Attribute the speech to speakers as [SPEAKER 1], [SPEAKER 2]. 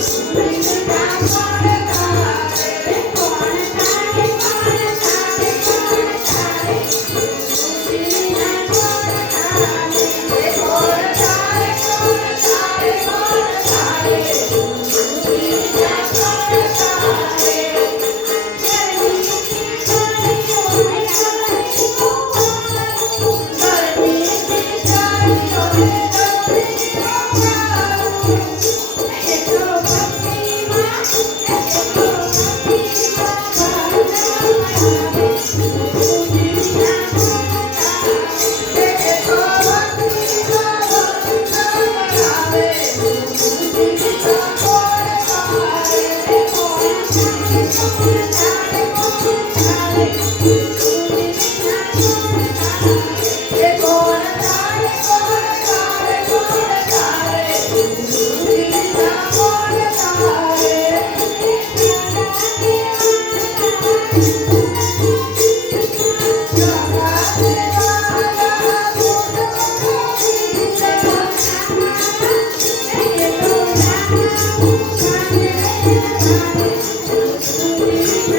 [SPEAKER 1] Deixe-me ficar Thank